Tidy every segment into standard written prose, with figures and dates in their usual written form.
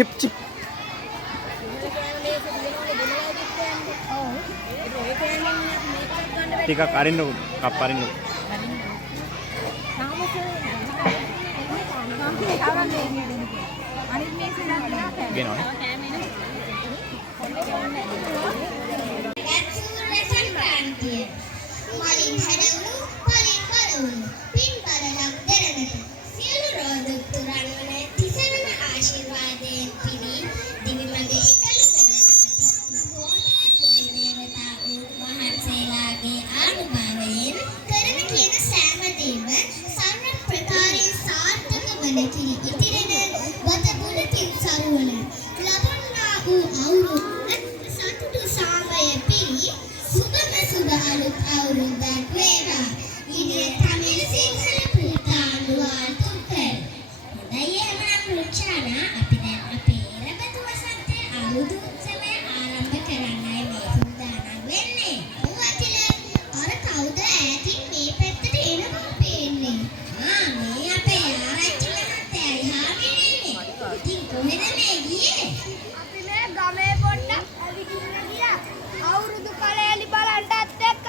chip chip. Tika karin dulu, kaparin dulu. Gino. Malin hadawnu, malin balawnu, pin balalak deranata. Siyalu rodu turanwana tisarana ආශිර්වාදයෙන් පිරි දිවි මඟ එකලු කරනාති. බොහෝම දේවතාවුන් වහන්සේලාගේ ආනුභාවයෙන් කරන කියන සෑම දේම සර්ව ප්‍රකාරයෙන් සාර්ථක වන කිරි ඉතිරෙන වත බුලතින් සරුවන ලබන්නා වූ අවුරුද්ද සතුටු සාමය පිරි සුබම සුබ අලුත් අවුරුද්දක් වේවා. ඉදිරිය තමිල් සිංහල පුතාණුවන් තුකර. හොඳයි එහෙනම් රුචානා අපි දැන් අපේ රබතු වසන්තයේ අවුරුදු උත්සවය ආරම්භ කරන්නයි මේ සූදානම් වෙන්නේ. ඔව් අතිල අර කවුද ඈතින් මේ පැත්තට එනවා පේන්නේ. මේ අපේ ආරච්චි මහත්තයායි හාමිනේ. ඉතින් කොහෙද මේ ගියේ? අපි මේ ගමේ පොඩ්ඩක් ඇවිදින්න ගියා. අවුරුදු කලෙලි බලන්නත් එක්ක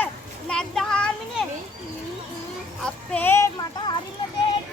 නැද්ද හාමිනේ? අපේ මට හරින දෙයක්.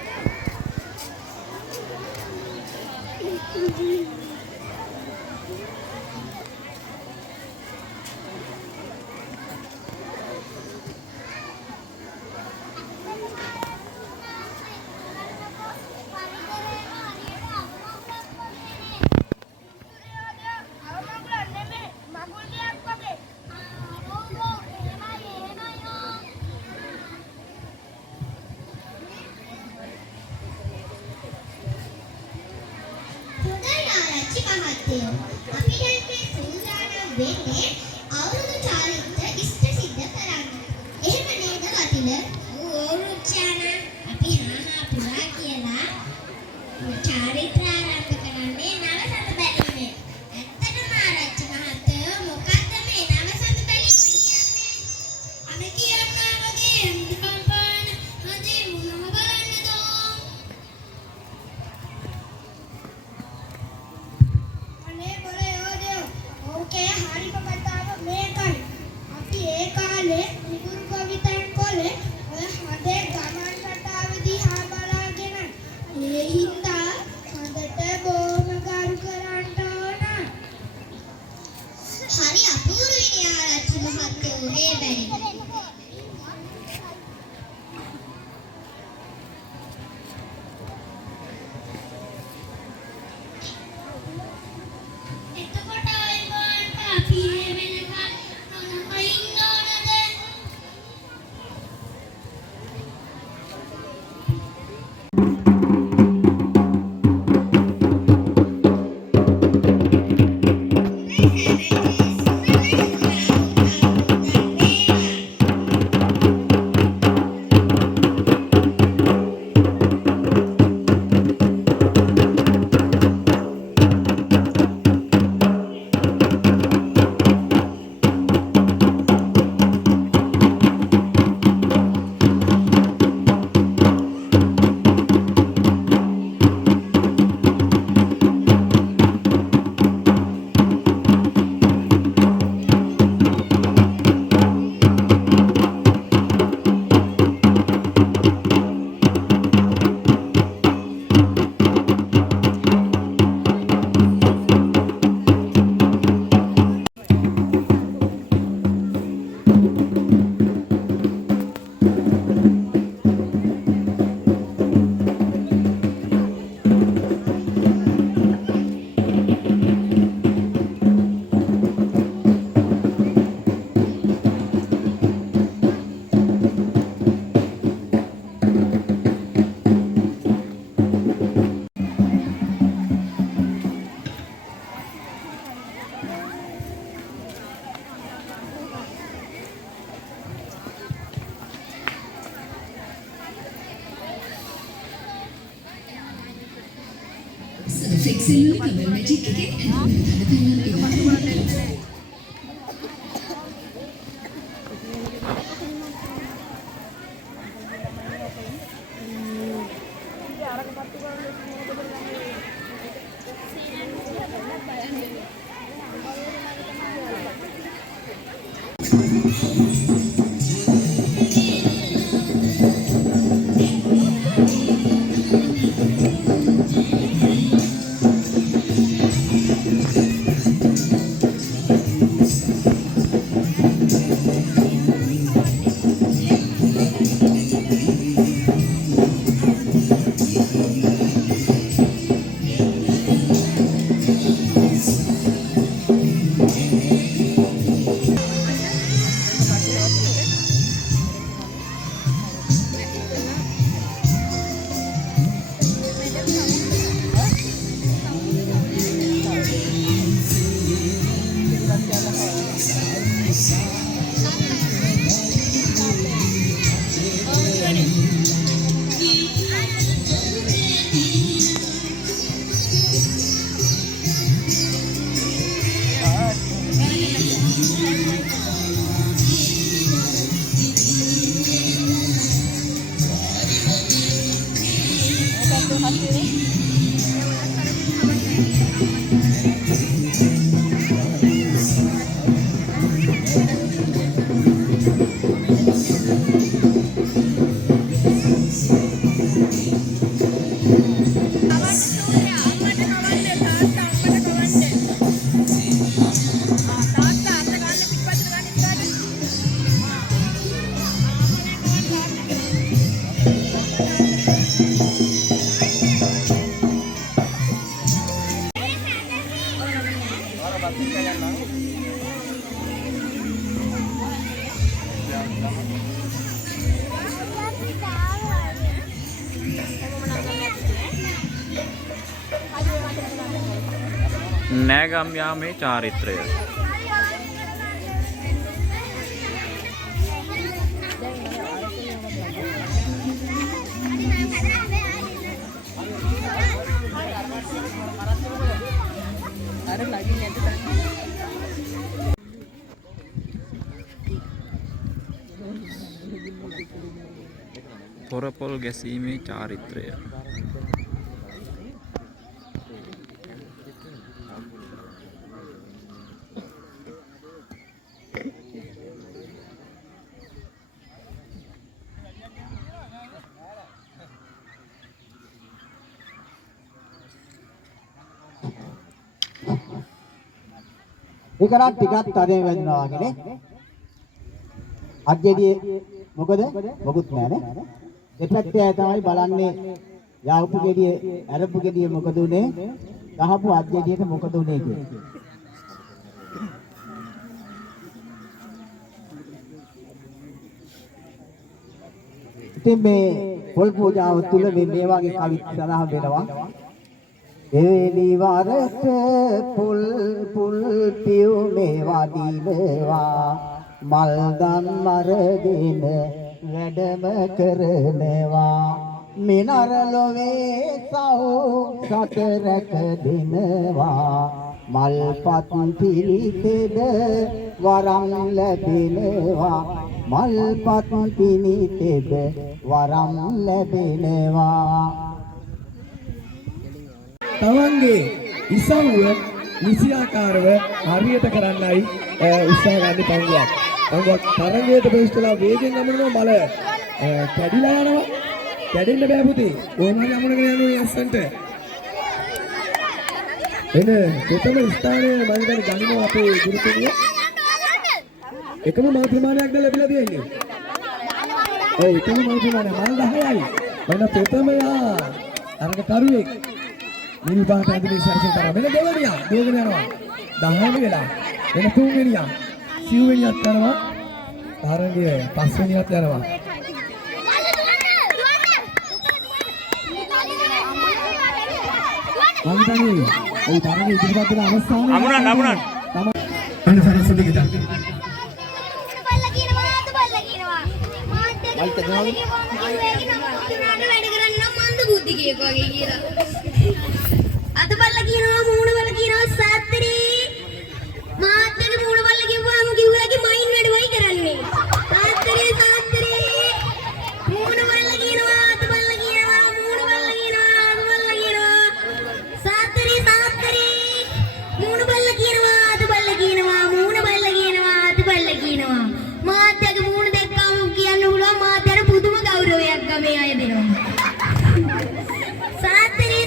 ආරච්චි මහත්තයෝ අපි දැන් මේ සූදානම් වෙන්නේ අවුරුදු චාරිත්‍ර ඉෂ්ට සිද්ධ කරන්න. එහෙම නේද කතිල? ඔව් රුචානා අපි හා පුරා කියලා චාරිත්‍ර ආරම්භ කරන්නේ නවසඳ බැලීමෙන්. ඇත්තටම ආරච්චි මහත්තයෝ මොකක්ද මේ නවසඳ බැලීම කියන්නේ? අනේ කියන්නා වගේ කම්පාන හදේ මොනව බලන්නද? ඕකේ හරිම කතාව මේකයි. අපි ඒ කාලේ නිකුරු කවිතන් කොලේ ඔය හදේ ගමන් රටාව දිහා බලාගෙන ඒ හින්දා හදට බොහොම කරු කරන්න ඕන. හරි අපූර්වයි ආරච්චි මහත්තයෝ මේ බැරි. Fixing the magic නෑගම් යාමේ චාරිත්‍රය. තොරපොල් ගැසීමේ චාරිත්‍රය. ඒකනම් ටිකක් තදේ වෙනවා වගේනේ. අජ්ජෙඩියේ මොකද? මොකුත් නෑනේ. දෙපැත්තේ අය තමයි බලන්නේ යාවුපු ගෙඩියේ අරපු ගෙඩියේ මොකද උනේ? ගහපු අජ්ජෙඩියට මොකද උනේ කියලා. ඉතින් මේ පොල් පූජාව තුළ මේ වගේ කවි සඳහන් වෙනවා. එලි වරට පුල් පියු මේවා දීලවා මල් දන් මරගෙන වැඩම කරනවා මිනර ලොවේ සව් සතරක දෙනවා මල්පත් පිරිතෙද වරම් ලැබෙනවා මල්පත් පිරිතෙද වරම් ලැබෙනවා තමන්ගේ ඉසව්ව නිසියාකාරව හරියට කරන්නයි උත්සාහ ගන්න පංගුවක්. පංගුවක් තරංගයට ප්‍රවිෂ්ඨලා වේගෙන් ගමනවා මල කැඩිලා යනවා. කැඩෙන්න බෑ පුතේ. ඕනම යමුණගෙන යනවා යස්සන්ට. එන ප්‍රථම ස්ථානයේ මම දැන් ගනිනවා අපේ ගුරුතුමිය. එකම මල් ප්‍රමාණයක්ද ලැබිලා තියෙන්නේ. ඔව් එකම මල් ප්‍රමාණය මල් 10යි. මම ප්‍රථමයා අරක කරුවෙක්. නිල් පාට ඇඳුමේ සරසන තරම වෙන දෙවනියා දෝගෙන යනවා 10 වෙලා වෙන තුන්වෙනියා සිව්වෙනියත් යනවා තරංගය පස්වෙනියත් යනවා අන්තනේ ඔය තරංගය ඉදිරියට වෙන අවස්ථාවේ අමුණන් අන්න සරසන දෙක දාන්න බල්ලා කියනවා මාත් එක්ක වැඩ කරන්න නම් මන්ද බුද්ධිකයෙක් වගේ කියලා අත බල්ලා කියනවා මූණ බල්ලා කියනවා සාත්තරේ මාත් එක්ක මූණ බල්ලා කිව්වම කිව්වාගේ මයින් වැඩමයි කරන්නේ සාත්තරේ මූණ බල්ලා කියනවා අත බල්ලා කියනවා මූණ බල්ලා කියනවා අත බල්ලා කියනවා සාත්තරේ මූණ බල්ලා කියනවා අත බල්ලා කියනවා මූණ බල්ලා කියනවා අත බල්ලා කියනවා මාත් එක්ක මූණ දැක්කම කියන්න පුළුවන් මාත් අර පුදුම ගෞරවයක් ගමේ අය දෙනවා සාත්තරේ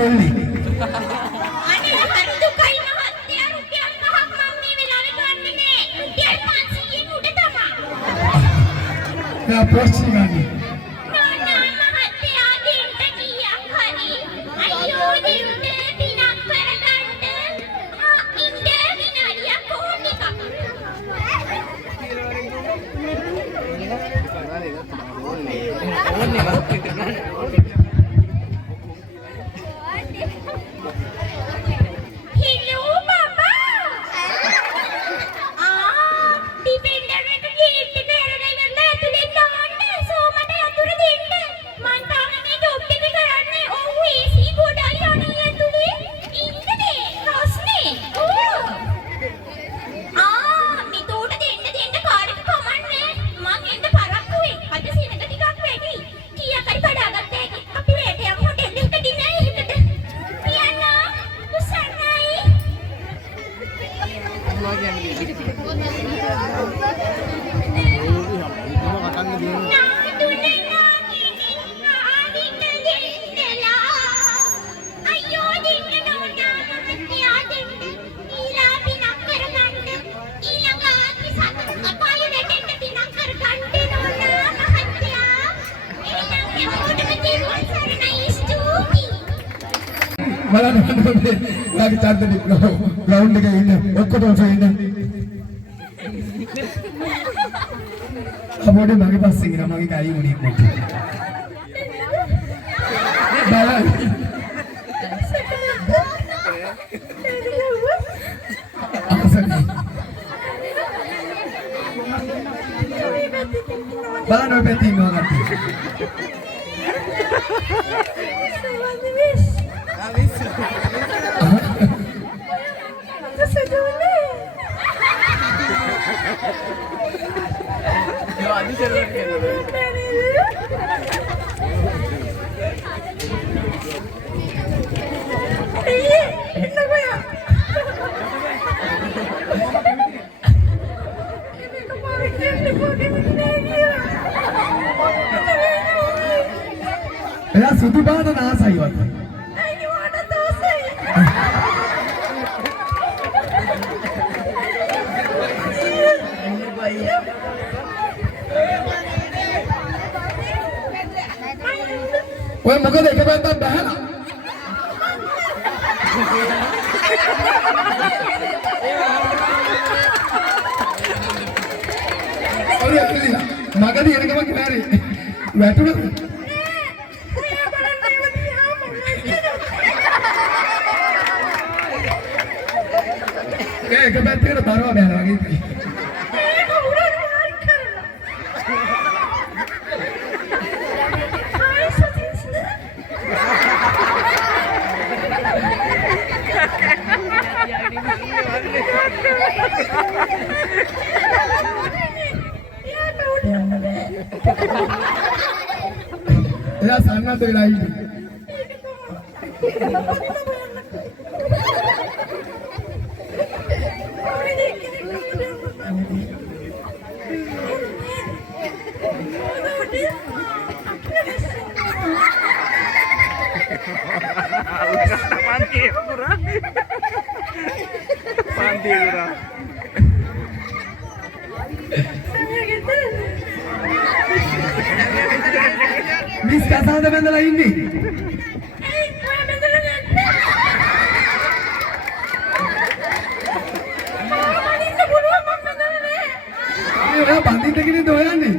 කොල්ලි. අනේ හරි දුකයි මහත්තයා රුපියල් 5ක් මම මේ වෙලාවේ ගන්නේ නෑ. රුපියල් 500න් උඩ තමයි. දැන් පොස්ට් ගන්නේ. නෝනා මහත්තයා දෙන්න කීයක් හරි. අයියෝ දෙන්නේ පිනක් කරගන්න. ඉන්න විනාඩියක් ඕන එකක්. Hello, Mama. Depender එක ගේට් එක ඇරලා ඉවරලා ඇතුලේ දාන්න. සෝමට යතුරු දෙන්න. මං තාම මේ ජොබ් එක කරන්නේ. ඔව් AC ගොඩයි අනේ ඇතුලේ. ඉන්නනේ. රස්නේ. මේ තෝට දෙන්න කාර් එක කමන්නේ. මං එන්න පරක්කු වෙයි. අද සෙනග ටිකක් වැඩි. කීයක් හරි කඩාගත්ත හැකි. අපි රේට යමු හොටෙල් එකට ඩිනර් එකකට. පියන්නා උසන්නයි. බලන්න ඔයාගේ චන්දනි ග්‍රවුන්ඩ් එකේ ඉන්න ඔක්කොම ඉන්න. අපෝඩේ මගේ පස්සේ ඉන්න මගේ කයි මුණික් නැති. බලන්න. බලන්න ඔය පැත්තේ ඉන්නවා කට්ටිය. එයා සුදු පාට නාසයිවත්. ඔය මොකද එක පැත්තක් බහැලා? ඔය ඇතුළේ මගදී එනකම කිනාරේ වැටුණා. ඒක පැත්තකට බරව බෑනවා වගේ. එයා සන්නද්ධ වෙලා ඉන්නේ. Miss Kasada bendala indi. Oya bandit ekine doyanne.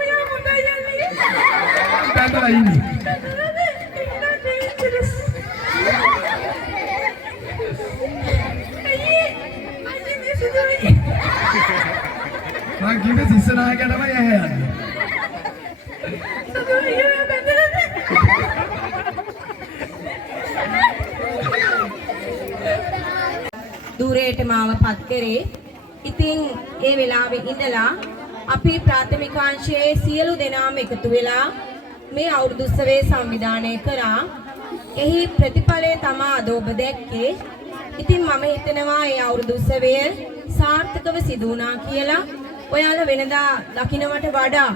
Oya monda yanne. Bendala indi. Mah kibe sissana gana mai ahe. දුරේට මාව පත් කරේ. ඉතින් ඒ වෙලාවේ ඉඳලා අපි ප්‍රාථමිකාංශයේ සියලු දෙනාම එකතු වෙලා මේ අවුරුදු උත්සවයේ සංවිධානය කරා. එහි ප්‍රතිඵලය තමයි අද ඔබ දැක්කේ. ඉතින් මම හිතනවා මේ අවුරුදු උත්සවය සාර්ථකව සිදු වුණා කියලා. ඔයාලා වෙනදා දකින්නට වඩා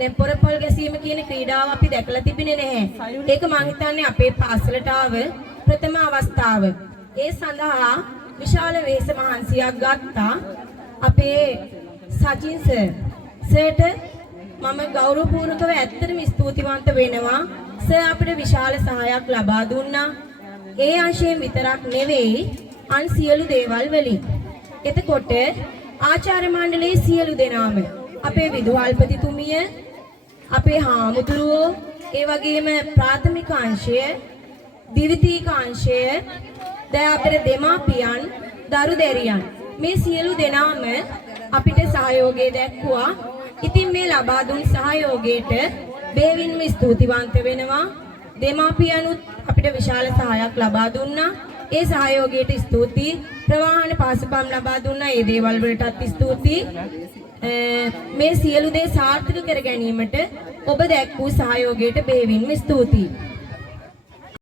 දැන් පොරපොල් ගැසීම කියන ක්‍රීඩාව අපි දැකලා තිබුණේ නැහැ. ඒක මං හිතන්නේ අපේ පාසලට ආව ප්‍රථම අවස්ථාව. ඒ සඳහා විශාල වෙහෙස මහන්සියක් ගත්තා අපේ සචින් සර්ට මම ගෞරවපූර්වකව ඇත්තටම ස්තුතිවන්ත වෙනවා. සර් අපිට විශාල සහායක් ලබා දුන්නා. ඒ අංශයෙන් විතරක් නෙවෙයි අන් සියලු දේවල් වලින්. එතකොට ආචාර්ය මණ්ඩලයේ සියලු දෙනාම අපේ විදුහල්පතිතුමිය, අපේ හාමුදුරුවෝ, ඒ වගේම ප්‍රාථමික අංශය, ද්විතීක අංශය, දැන් අපේ දෙමාපියන්, දරු දැරියන් මේ සියලු දෙනාම අපිට සහයෝගය දැක්වුවා. ඉතින් මේ ලබා දුන් සහයෝගයට බෙහෙවින්ම ස්තුතිවන්ත වෙනවා. දෙමාපියනුත් අපිට විශාල සහායක් ලබා දුන්නා. ඒ සහයෝගයට ස්තුතියි. ප්‍රවාහන පාසුපම් ලබා දුන්නා. ඒ දේවල් වලටත් ස්තුතියි. මේ සියලු දේ සාර්ථක කර ගැනීමට ඔබ දැක්වූ සහයෝගයට බෙහෙවින්ම ස්තුතියි.